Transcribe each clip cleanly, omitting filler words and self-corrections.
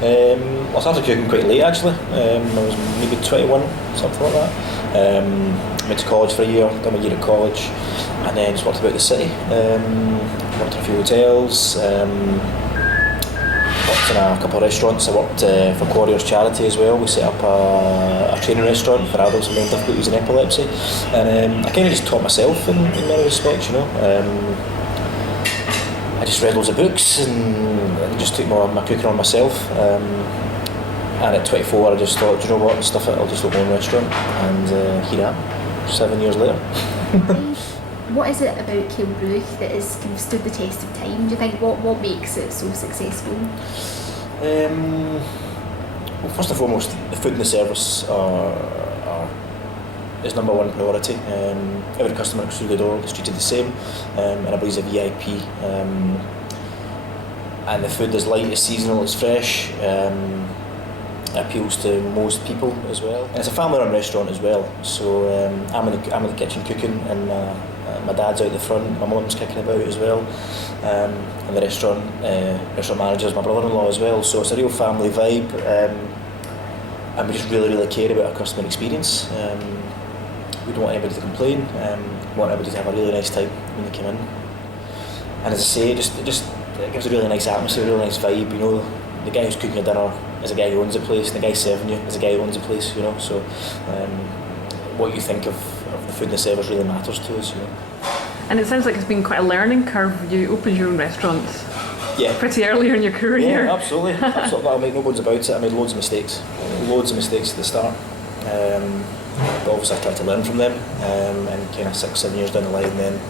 I started cooking quite late actually. I was maybe 21, something like that. Went to college for a year, done a year at college, and then just worked about the city. Worked in a few hotels, worked in a couple of restaurants. I worked for Quarriers Charity as well. We set up a training restaurant for adults with mental difficulties and epilepsy, and I kind of just taught myself in many respects, you know. I just read loads of books and just took my cooking on myself. And at 24 I just thought, do you know what, stuff it, I'll just open my own restaurant, and here I am, 7 years later. What is it about Cail Bruich that has kind of stood the test of time? Do you think what makes it so successful? Well, first and foremost, the food and the service is number one priority. Every customer that comes through the door is treated the same, and everybody's a VIP. And the food is light, it's seasonal, it's fresh. It appeals to most people as well. And it's a family-run restaurant as well. So I'm in the kitchen cooking, and my dad's out the front. My mum's kicking about as well. And the restaurant manager is my brother-in-law as well. So it's a real family vibe, and we just really care about our customer experience. We don't want anybody to complain. We want everybody to have a really nice time when they come in. And as I say, it gives a really nice atmosphere, a really nice vibe. You know, the guy who's cooking your dinner is a guy who owns the place, and the guy serving you is a guy who owns the place. You know, so what you think of the food and the service really matters to us. You know. And it sounds like it's been quite a learning curve. You opened your own restaurant pretty early in your career. Yeah, absolutely. I'll make no bones about it. I made loads of mistakes at the start. But obviously I tried to learn from them, and kind of 6-7 years down the line then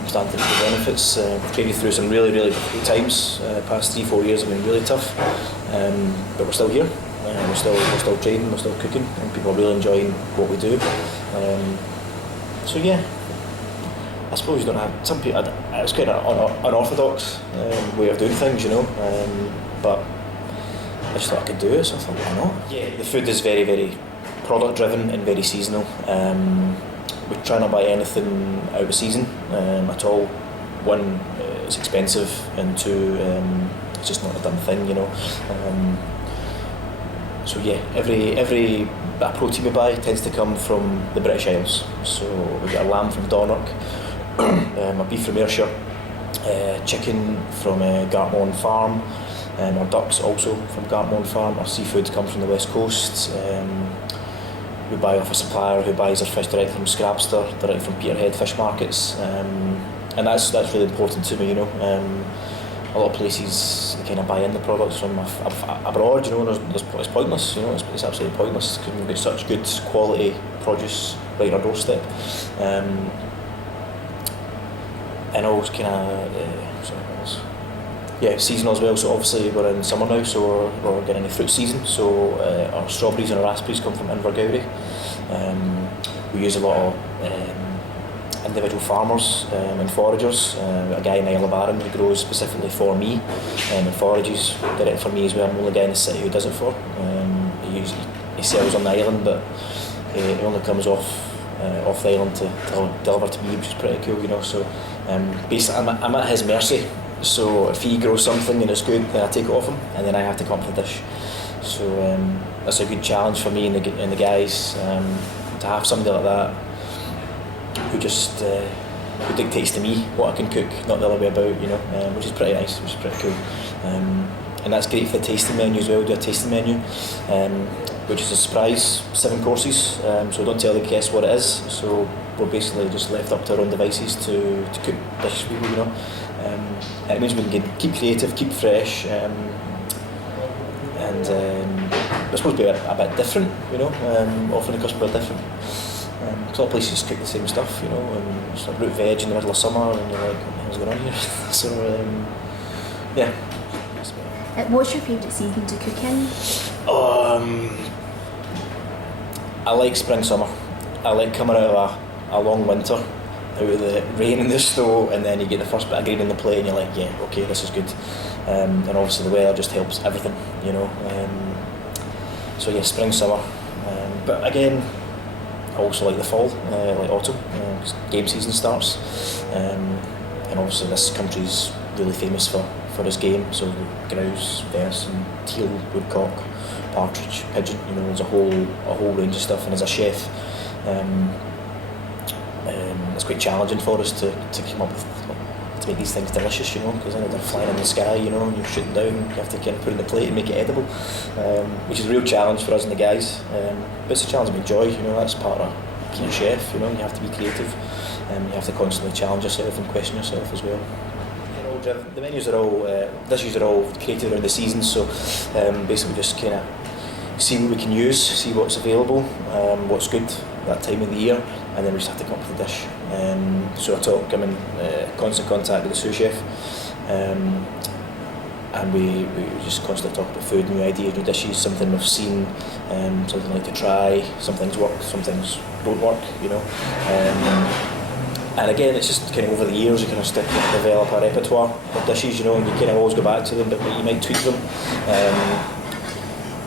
I'm starting to reap the benefits. Traded through some really difficult times. The past 3-4 years have been really tough, but we're still here. We're still trading, we're still cooking, and people are really enjoying what we do. So yeah, I suppose you don't have some people. It's quite an unorthodox way of doing things, you know. But I just thought I could do it, so I thought, why not? Yeah, the food is very product driven and very seasonal. We try not to buy anything out of season at all. One, it's expensive, and two, it's just not a done thing, you know. So yeah, every bit of protein we buy tends to come from the British Isles. So we get our lamb from Donnock, our beef from Ayrshire, chicken from Gartmore Farm, our ducks also from Gartmore Farm. Our seafood comes from the west coast. We buy off a supplier who buys our fish direct from Scrapster, direct from Peterhead fish markets, and that's really important to me. You know, a lot of places they kind of buy in the products from abroad. You know, it's pointless. You know, it's absolutely pointless because we've got such good quality produce right on our doorstep. And also kind of seasonal as well. So obviously we're in summer now, so we're getting the fruit season. So our strawberries and our raspberries come from Invergowrie. We use a lot of individual farmers and foragers. A guy in Isle of Arran who grows specifically for me and forages direct for me as well. I'm the only guy in the city who does it for. He sells on the island, but he only comes off the island to deliver to me, which is pretty cool, you know. So basically I'm at his mercy. So if he grows something and it's good, then I take it off him, and then I have to come up with the dish. So that's a good challenge for me and the guys, to have somebody like that who just who dictates to me what I can cook, not the other way about, you know, which is pretty nice, which is pretty cool. And that's great for the tasting menu as well. We do a tasting menu, which is a surprise, 7 courses. So don't tell the guests what it is. So we're basically just left up to our own devices to cook dishes for people, you know. And it means we can keep creative, keep fresh, and we're supposed to be a bit different, you know. Often the customer are different. Because a lot of places cook the same stuff, you know, and it's like root veg in the middle of summer, and you're like, what the hell's going on here? So yeah. What's your favourite season to cook in? I like spring, summer. I like coming out of a long winter, out of the rain and the snow, and then you get the first bit of green on the plate and you're like, yeah, okay, this is good. And obviously the weather just helps everything, you know. So yeah, spring, summer. But again, I also like the fall, like autumn, because game season starts. And obviously this country's really famous for for his game. So grouse, venison, teal, woodcock, partridge, pigeon. You know, there's a whole range of stuff. And as a chef, it's quite challenging for us to come up with, to make these things delicious, you know, because they're flying in the sky, you know, and you're shooting down, you have to kind of put it in the plate and make it edible, which is a real challenge for us and the guys. But it's a challenge we enjoy, you know, that's part of being a chef, you know, you have to be creative, you have to constantly challenge yourself and question yourself as well. The menus are all, dishes are all created around the seasons, so basically just kind of see what we can use, see what's available, what's good that time of the year, and then we just have to come up with a dish. So I'm in constant contact with the sous chef, and we just constantly talk about food, new ideas, new dishes, something we've seen, something we'd like to try. Some things work, some things don't work, you know. And again, it's just kind of over the years you kind of develop a repertoire of dishes, you know, and you kind of always go back to them, but you might tweak them.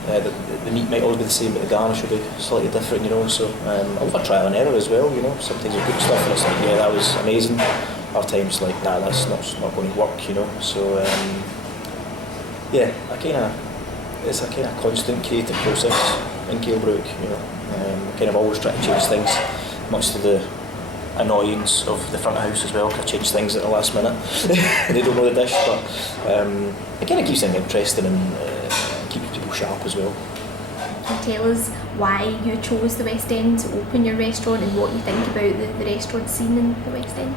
The meat might always be the same, but the garnish will be slightly different, you know. So a lot of trial and error as well, you know. Sometimes you cook stuff and it's like, yeah, that was amazing. Other times like, nah, that's not going to work, you know. So yeah, it's a kind of constant creative process in Cail Bruich, you know. Kind of always try to change things, much to the annoyance of the front of house as well. I change things at the last minute. They don't know the dish, but it kind of keeps them interesting and keeps people sharp as well. Can you tell us why you chose the West End to open your restaurant and what you think about the restaurant scene in the West End?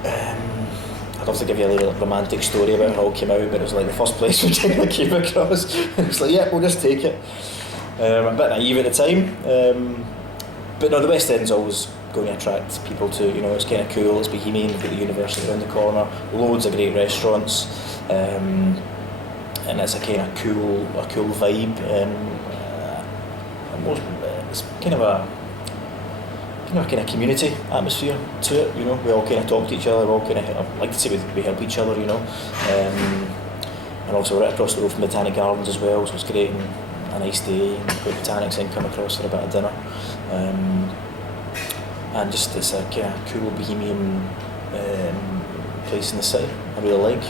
I'd love to give you a little romantic story about how it all came out, but it was like the first place we kind of came across. It's like, yeah, we'll just take it. I'm a bit naive at the time, but no, the West End's always going to attract people to, you know, it's kind of cool, it's bohemian, we've got the university around the corner, loads of great restaurants, and it's a kind of cool vibe. It's kind of a community atmosphere to it, you know. We all kind of talk to each other, we all kind of, I like to say we help each other, you know. And also we're right across the road from Botanic Gardens as well, so it's great, and a nice day, and go to Botanics and come across for a bit of dinner. And just it's a kind of cool bohemian place in the city. I really like.